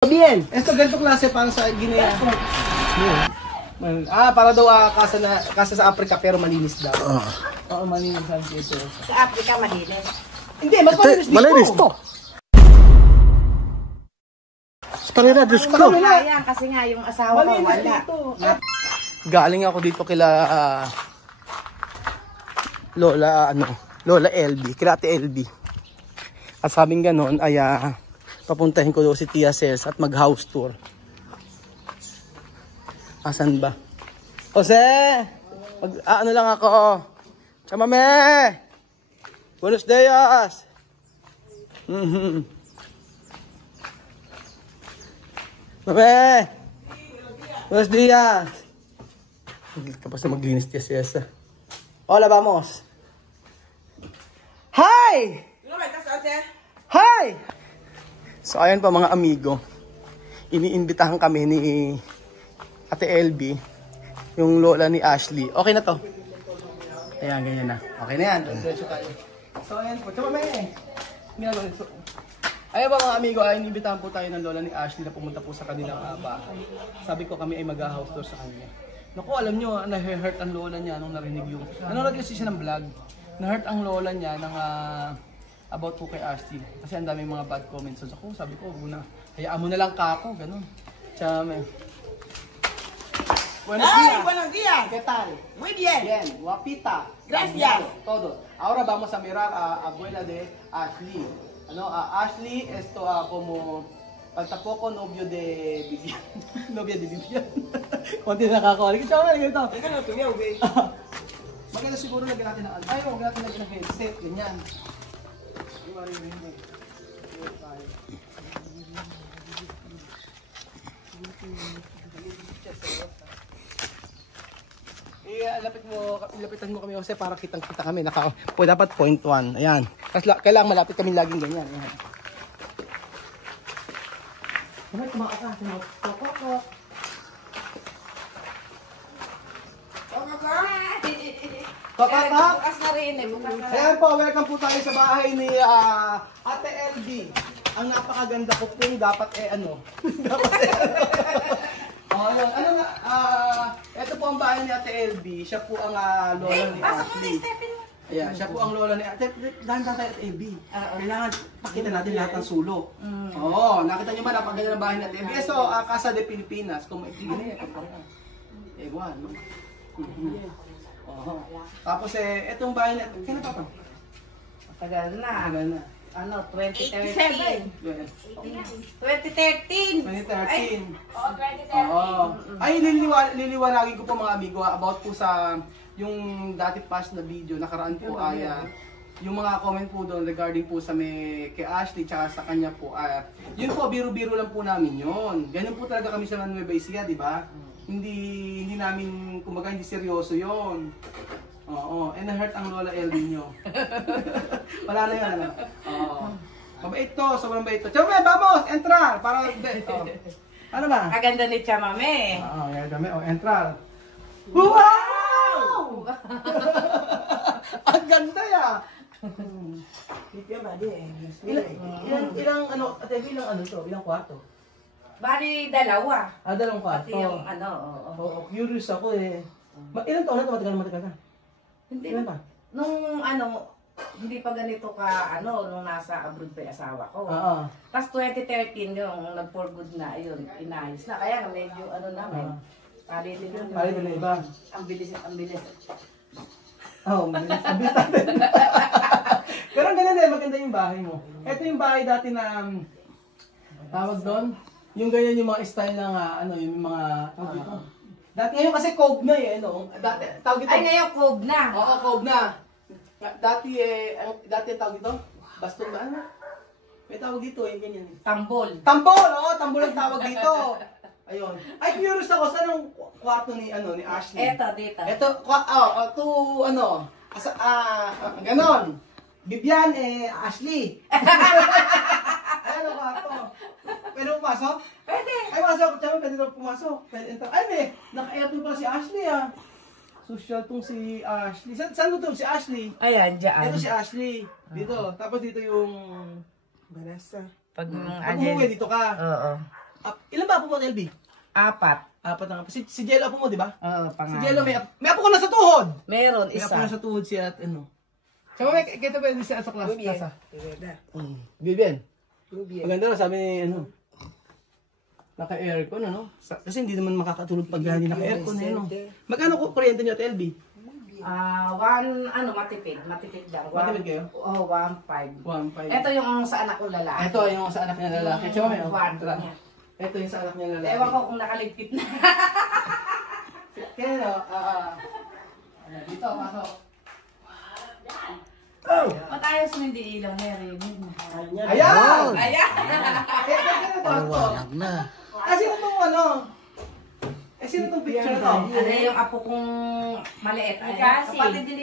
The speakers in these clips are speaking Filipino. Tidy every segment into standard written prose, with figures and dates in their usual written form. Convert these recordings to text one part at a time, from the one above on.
Bien. Esto ganito klase para sa Guinea. Para daw kasa sa Africa pero malinis daw. Oo, malinis ang dito. Sa Africa malinis. Hindi, mas malinis dito. Malinis to. Kanina, Diyos ko. Ayan, kasi nga yung asawa ko wala. Galing ako dito kila Lola LB, kila Ate LB. At sabing ganon ay papuntahin ko daw si Tia Cels at mag-house tour. Asan ba? Jose! Ano lang ako. Chamame! Buenos dias! Mame! Buenos dias! Tapos na maglinis Tia Cels. Hola, vamos! Hi! Hi! So ayan pa mga amigo, iniimbitahan kami ni Ate LB, yung lola ni Ashley. Okay na to. Ayan, ganyan na. Okay na yan. So ayan po. Tsaka may ayan pa mga amigo, iniimbitahan po tayo ng lola ni Ashley na pumunta po sa kanilang bahay. Sabi ko kami ay mag-house tour sa kanya. Naku, alam nyo, na-hurt ang lola niya nung narinig yung, nanonood kasi siya ng vlog. Na-hurt ang lola niya ng about po kay Ashley. Kasi ang daming mga bad comments. So ako, sabi ko, hayaan mo na lang kako, ganun. Chame. Buenos días. Buenos días. ¿Qué tal? Muy bien. Bien, guapita. Gracias. Todos. Ahora vamos a mirar a abuela de Ashley. Ashley, esto como pagtapoco novio de Vivian. Novia de Vivian. Konti nakakawalik. Chame, ganito. Teka na, tumiyaw, babe. Maganda siguro lagyan natin ng huwag natin lagyan ng headset, ganyan. Lapitan mo kami kasi para kitang-kita kami. Dapat 0.1. Ayan. Kasi kailangan malapit kami laging ganyan. Ayan. Kumain ka. Bukas na rin eh. Ayan po, welcome po tayo sa bahay ni Ate LB. Ang napakaganda ko po, dapat ito po ang bahay ni Ate LB. Siya po ang lola ni Ashley. Ayan, siya po ang lola ni Ate. Dahan tayo Ate LB. Kailangan pakita natin lahat ng sulok. Oo, nakita nyo ba napakaganda ng bahay ni Ate LB? So, Casa de Pilipinas. Kung may Pilipinas, ewan, no? Tapos etong bahay na kailan pa to? Matagal na. Tagal na. Ano, 2013. 2013. 2013. Oo, 2013. Ay, liliwanagin ko po mga amigo about po sa yung dati past na video, nakaraan po ay yung mga comment po doon regarding po sa kay Ashley tsaka sa kanya po. Yun po, biro-biro lang po namin yun. Ganun po talaga kami sa Nueva Ecija, di ba? Hindi namin, kumbaga hindi seryoso yon. Oo, na-hurt ang lola LB nyo. Wala na yun, ano? Oo. Mabait to, sobrang bait to. Chame, vamos, entrar! Para, ano ba? Aganda ni Chamame. Oo, yan kami, entrar. Wow! Ang ganda ya! Ilang kwarto? Bali, dalawa. Dalawang kwarto. Pati yung Oo, curious ako eh. Ilang taon na ito? Matagal na? Hindi. Ilan pa? Nung hindi pa ganito ka, nung nasa abroad pa yung asawa ko. Oo. Tapos 2013 yung nag-for good na, yun, inayos na. Kaya medyo namin. Palitin yun. Palitin na iba. Ang bilis. Oo, mabilis. Pero ganun eh, maganda yung bahay mo. Ito yung bahay dati na, tawag doon, yung ganyan yung mga style ng, yung mga, tawag dito. Dati ngayon kasi cove na eh, Dati, tawag dito. Ay, ngayon cove na. Oo, cove na. Dati tawag dito, baston ba, may tawag dito, yung ganyan. Tambol. Tambol, tambol ang tawag dito. Ayun. Ay, curious ako, saan ang kwarto ni Ashley? Eto, dito. Ito, ganon. Vivian, Ashley. Ayan ang kwarto. Pwede pumasok? Pwede. Ay, masok. Tsaka pwede daw pumasok. Ay, naka-aircon pala si Ashley, Social tong si Ashley. Saan ito si Ashley? Ayan, dyan. Ito si Ashley. Dito. Tapos dito yung Vanessa. Pag umuwi dito ka. Oo. Ilan ba apo mo, LB? 4. Apat ang apo. Si Jello apo mo, di ba? Oo, Si pangalan. Jello may apo ko na sa tuhod. Meron, May apo na isa. sa tuhod siya at ano. Tsaka may kita pa din siya sa klasa. Bibian. Maganda na sabi ni ano. Naka-aircon ano. Kasi hindi naman makakatulog pag hindi naka-aircon ano. Magkano kuryente niyo at LB? Matipid lang. Matipid kayo? Oo, 1.5. 1.5. Ito yung sa anak kong lalaki. Ito yung sa anak niya lalaki. Tsaka may One niya. Ito yung sa anak niya lalaki. Ewan ko kung nakaligpit na. Kaya no, dito, pasok. Matayos mo hindi ilaw niya rin. Ayan! Ayan! Maliwanag na. Sino itong ano? Sino itong picture na to? Ano yung apo kong maliit? Kasi. Kapatid din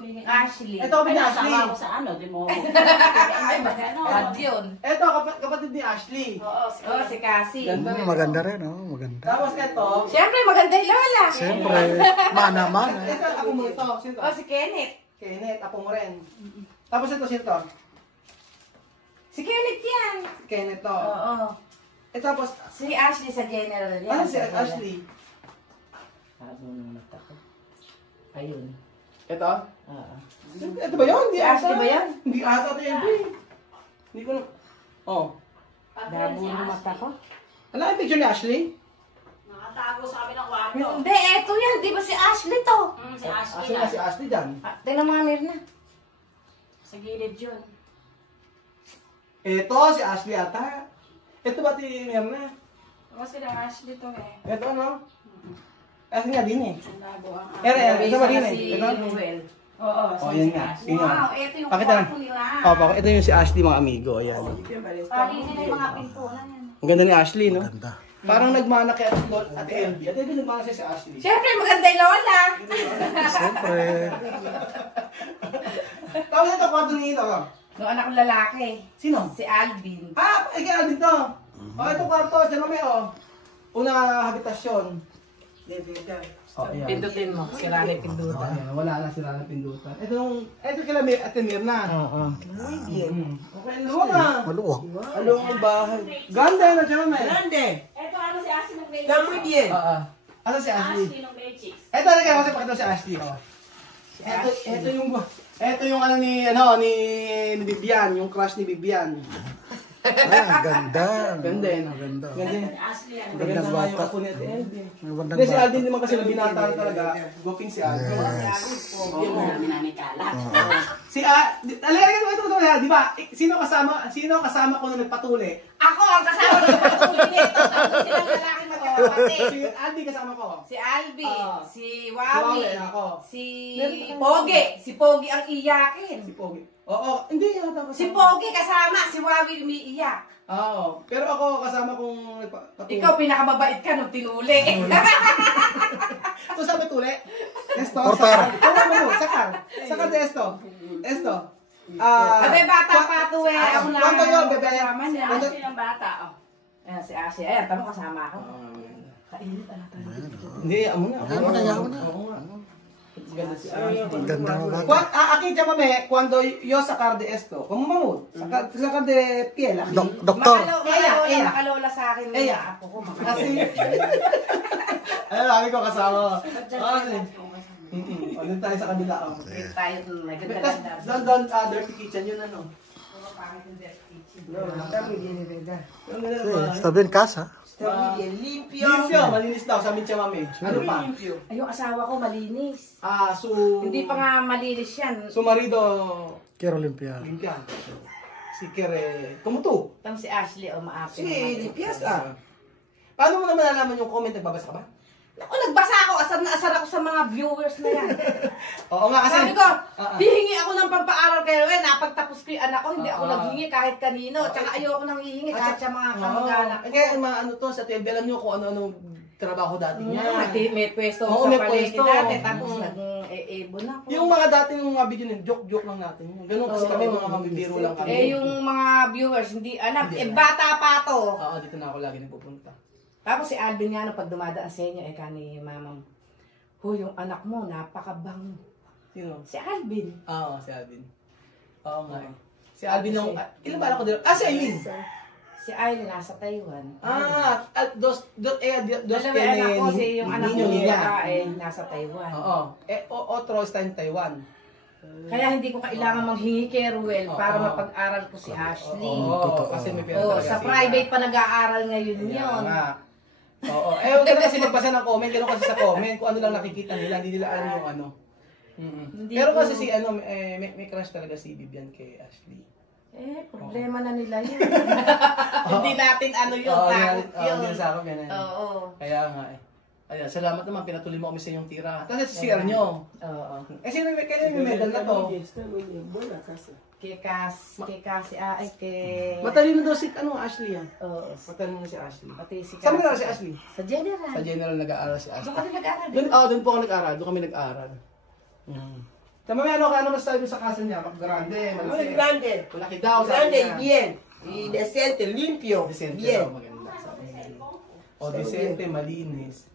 ni Ashley. Ito kami ni Ashley. Sama ako sa ano, di mo. Ay, bad yun. Ito, kapatid ni Ashley. Oo, si Cassie. Ganda rin. Maganda rin, oh. Maganda. Tapos ito, Siyempre, maganda yung lola. Siyempre, mana-mana. ito, ako mo ito. Sino to? Oh, si Kenneth. Kenneth, ako mo rin. Tapos ito, sino to? Si Kenneth yan. Kenneth to. Oo. Tapos, Si Ashley sa general yan. ano si Ashley? Ayun. Ito? Oo. Ito ba yun? Hindi Si Ashley ata. ba yan? Hindi ata ito yun. Hindi ko na. Oh. Dabo ng mata ko. Ano yung picture ni Ashley? Nakatago sa kami ng kwarto. Hindi, eto yan. Di ba si Ashley to? Si Ashley Asan na si Ashley dyan? Tingnan mga Mirna. Sa gilid yun. Ito, si Ashley ata. Ito ba ti Mirna? Ako sila Ashley to eh. Ito ano? Ashley nga din eh. Ang bago ang Ito ba din eh? Si Ito? Noel. Oo, Oh, yan nga. Yun nga. Wow, eto yung Pakita na. kwarto nila. Opo, ito yung si Ashley mga amigo. Ayan. Pali nila yung mga pintuan yan. Ang ganda ni Ashley, no? Maganda. Parang nagmana kay Ate LB. Ate LB nagmana siya si Ashley. Siyempre, maganda yung lola. Siyempre. Tapos ito, kwarto ni Ito. Noong anak kong lalaki. Sino? Si Alvin. Ah, kay Alvin to. Oh, ito kwarto. Diyan kami, oh. Una habitasyon. Oh, ayan. Pindutin mo. Sira na yung Oh, pindutan. ayan. Wala na sila ng pindutan. Ito kila Ate Mirna. Oo. Okay, luwag na. Maluwag. Along ang bahay. Ganda na dyan, eh. Ito ano si Ashley ng grade 6? Ano si Ashley? Ashley ng grade 6. Ito na kasi pakita si Ashley. Oh. Ito yung ano ni Bibian, yung crush ni Bibian. Ay, ang ganda. Ganda eh, no? Maganda. Ganda. Ashley ano. Ganda Gandang nga yung bata. ako ni Ate Alvin. Magandang Hindi, si bata. Alvin naman kasi na binata talaga. Goping si Alvin. Yun na namin namin kalat. Di ba? Sino kasama ko na nagpatuli? Ako ang kasama ng patuloy nito. Tapos silang lalaki magkakapatid. Si Alvin kasama ko. Si Alvin, Oo. si Wawi, Wawi, ako. si Pogi. Si Pogi ang iyakin. Si Pogi. Oo, hindi yata kasama. Si Pogi kasama, si Wawi umiiyak. Oo. Pero ako kasama kong nagpatuli. Ikaw pinakamabait ka nung tinuli. Ito sabi tuli. Esto. Portar. Sakar de esto. Esto. Abe, bata pa to eh. Ako na Kwento yun, bebe. kasama Si niya. Ashley ng bata. Oh. Ayan, si Ashley. Ayan, tama kasama ako. Kainit na tayo. Hindi, amo na. Yaman na. Oo nga. Ganda si Ashley. Ganda ng bata. Aquí llámame cuando yo sacar de esto. Como mamut. Sacar de piel. Aquí. Doktor. Ella. Makalola sa akin. Ella. Ako ko, Kasi. Ano, lagi ko kasama. Kasi. Ano tayo sa kabila. Oh. tayo nagaganda. Doon, dirty kitchen yun ano. Está bien casa. Limpyo. Malinis daw, sabi niya mami. Ano pa? Ay, yung asawa ko malinis. Hindi Hindi pa nga malinis yan. Su marido Quiero limpiar. limpian. Si Kere, como tú. Tang si Ashley o maapi. Limpias Paano mo naman nalaman yung comment? Nagbabasa ka ba? Naku, nagbasa ako. Asar na asar ako sa mga viewers na yan. Oo nga kasi. Sabi ko, hihingi ako ng pampaaral kayo. Napagtapos ko yung anak ko, hindi ako naghingi kahit kanino. Tsaka ayoko nang hihingi kahit sa mga kamag-anak ko. Kaya mga ano to, sa 12, alam nyo kung ano-ano trabaho dati niya. May pwesto Oo, sa may palengke pwesto. dati. Tapos nag-e-ebon ako. Yung mga dati yung mga video nyo, joke-joke lang natin. Ganun kasi kami mga mamibiro lang kami. Yung mga viewers, hindi alam. Bata pa to. Oo, dito na ako lagi nagpupunta. Tapos si Alvin nga, pag dumadaan sa inyo, kani mamam, yung anak mo, napakabango. Sino? Si Alvin. Oo, si Alvin. Oo nga. Si Alvin yung, ilan ba anak ko dito? Si Aileen. Si Aileen nasa Taiwan. Dalawa anak ko, yung anak ko nasa Taiwan. Oo. Otro está in Taiwan. Kaya hindi ko kailangan manghingi kay Ruel para mapag-aral ko si Ashley. Oo, kasi may pera talaga Sa sila. private pa nag-aaral ngayon Kaya yun. nga. Oo. Huwag ka na kasi magbasa ng comment. Ganun kasi sa comment. Kung ano lang nakikita nila, hindi nila alam yung ano. Hindi Pero ko- kasi si may crush talaga si Vivian kay Ashley. Problema na nila yun. Hindi natin ano yun, Oo, sakot yun. hindi sa akin ganun. Oo. Kaya nga eh. Ayan, salamat naman, pinatuloy mo kami sa inyong tira. Tapos si CR nyo. Oo. Sino kaya yung medal na to? Kay Kasi, kay... Matalino daw si Ashley yan. Oo. Matalino si Ashley. Pati si Saan mo Kasi. na si Ashley? Sa general. Sa general nag-aaral si Doon Ashley. kami nag-aaral. Doon po ako nag-aaral. Doon kami nag-aaral. Tama may ano masasabi sa casa niya? Grande, Muy malaki. grande. Malaki daw, sabi Grande y niya. bien. Y decente, limpio. Decente Bien. daw, maganda. Sabi niya. O, decente, malinis.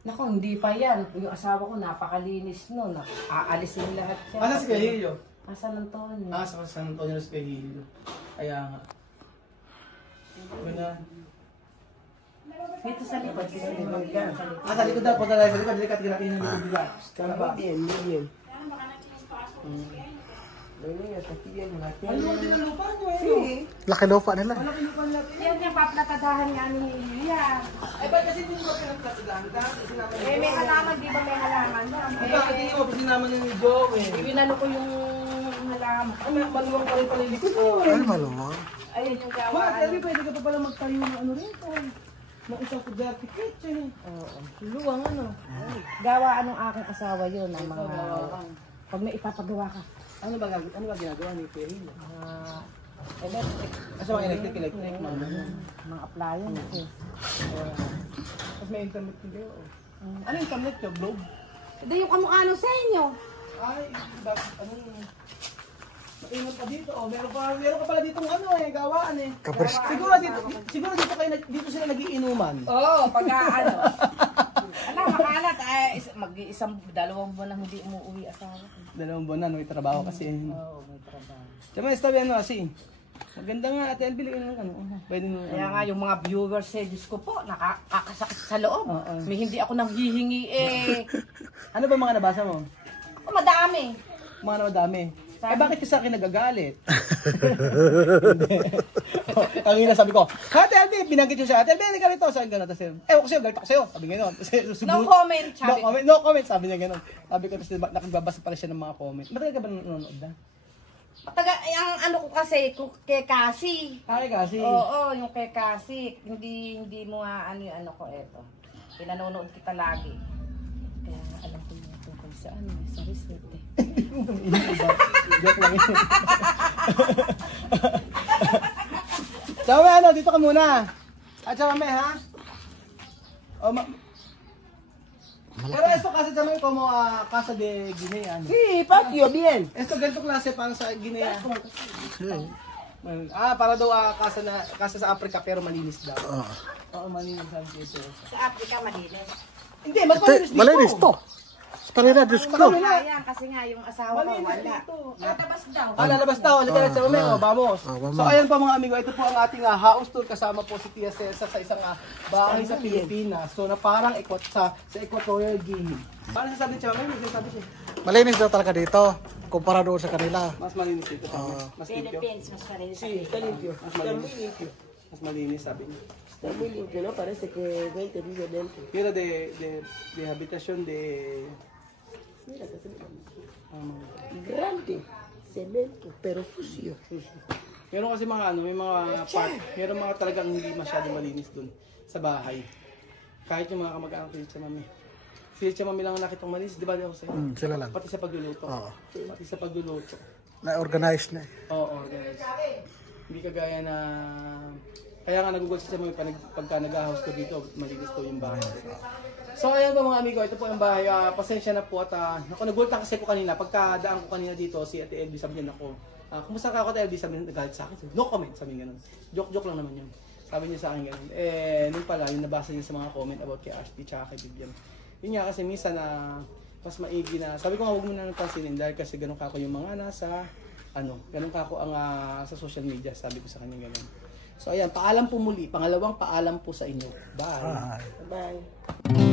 Naku, hindi pa yan. Yung asawa ko napakalinis nun. Aalisin lahat siya. Asa si Kahilyo? San Antonio. Sa San Antonio Los Kahilyo. Kaya nga. Ganun. Dito sa likod. Dito sa likod. Sa likod daw, punta tayo sa likod. Dilikat ka natin yung likod nila. Está muy bien, muy bien. Bueno, hasta aquí bien la Ano yung tinalupa nyo eh? Sí. Laki lupa nila. Malaki lupa natin. Yan yung paplatadahan nga ni Lilia. Ay, ba't kasi hindi mo pinagtatadaan? May halaman, di ba may halaman? Bakit hindi mo sinama niya ni Joey? Ibinano ko yung halaman. Ay, maluwang pa rin pala yung likod. Ay, maluwag. Ayun yung Bakit? gawaan. Sabi, pwede ka pa pala magtayo ng ano rito. Ng isang dirty kitchen eh. Oo. Luwang ano. Gawaan ng aking asawa yun. Ang mga... Pag may ipapagawa ka. Ano ba ginagawa ni Perino? Electric. Asa mga electric, Mga appliances. Tapos may internet din kayo. Ano yung internet nyo? Globe? Ito yung kamukha nung sa inyo. Ay, ano yun? Maingat pa dito. Oh, meron ka pala ditong ano eh, gawaan eh. Kapers. Siguro dito sila nagiinuman. Oo, pagka ano. Alam, makalat. Dalawang buwan nang hindi umuwi asawa. 2 buwan na, may trabaho kasi. Oo, may trabaho. Tsaka may stabi ano kasi. Maganda nga, Ate Elby, ano. Pwede nyo. Kaya nga yung mga viewers eh, Diyos ko po, nakakasakit sa loob. Oo. May hindi ako nang hihingi eh. Ano ba mga nabasa mo? Oh, madami. Mga madami. Eh bakit ka sa akin nagagalit? Kanina sabi ko, Ate Elby, binanggit yung siya. Ate Elby, hindi ka rito. Sabi gano'n. Tapos, ako sa'yo, galit ako sa'yo. Sabi gano'n. No comment, sabi. No comment, sabi niya gano'n. Sabi ko, tapos nakagbabasa pala siya ng mga comment. Matagal ka ba nanonood na? Ang ano ko kasi, kay Cassie. Ay, kasi. Oo, yung kay Cassie. Hindi mo nga ano yung ano ko eto. Pinanonood kita lagi. Kaya nga alam ko yung tungkol sa ano, sa resort eh. Joke lang yun. Tsaka may ano, dito ka muna. At tsaka may ha? O, pero esto kasi también como Casa de Guinea. ¿No? Sí, patio, bien. Esto ganito klase para sa Guinea. Para daw casa sa Africa pero malinis daw. Oo, malinis sabi dito. Sa Africa, malinis. Hindi, mas malinis dito. Malinis to. Kanina, Diyos ko. Kaya kasi nga yung asawa ko Malinis wala. dito. Natabas daw. Lalabas daw. Halika na sa umayo. Vamos. Vamos. So ayan po mga amigo, ito po ang ating house tour kasama po si Tia Cesar sa isang bahay sa Pilipinas. So na parang sa Equatorial Guinea. Paano sasabi siya? May sasabi siya. Malinis daw talaga dito. Kumpara doon sa kanila. Mas malinis dito. Mas limpyo. Philippines, mas malinis. Sí, está limpio. Está muy limpio. Mas malinis sabi niya. Está muy limpio, ¿no? Parece que gente vive dentro. Mira de habitación de... Mira, que se grande. Cemento, pero sucio. Meron kasi mga may mga part, meron mga talagang hindi masyado malinis dun sa bahay. Kahit yung mga kamag-anak ko sa mami. Si mami lang ang nakitang malinis, di ba daw sa'yo? Sila lang. Pati sa pagluluto. Oo. Pati sa pagluluto. Na-organize na eh. Oo, guys. Hindi kagaya na... Kaya nga nagugol si mami pagka nag-house ko dito, malinis to yung bahay. So ayan po mga amigo, ito po yung bahay. Pasensya na po at nagulta kasi ko kanina. Pagkadaan ko kanina dito, si Ate Elby sabi niya ako, kumusta ka ako Ate Elby? Sabi niya, nagalit sa akin. No comment, sabi niya ganun. Joke lang naman yun. Sabi niya sa akin ganun. Nung pala, yung nabasa niya sa mga comment about kay Ashley tsaka kay Vivian. Yun nga kasi minsan na mas maigi na, sabi ko nga huwag mo na napansinin dahil kasi ganun kako yung mga nasa, ganun kako ang sa social media, sabi ko sa kanya ganun. So ayan, paalam po muli. Pangalawang paalam po sa inyo. Bye. Bye. Bye.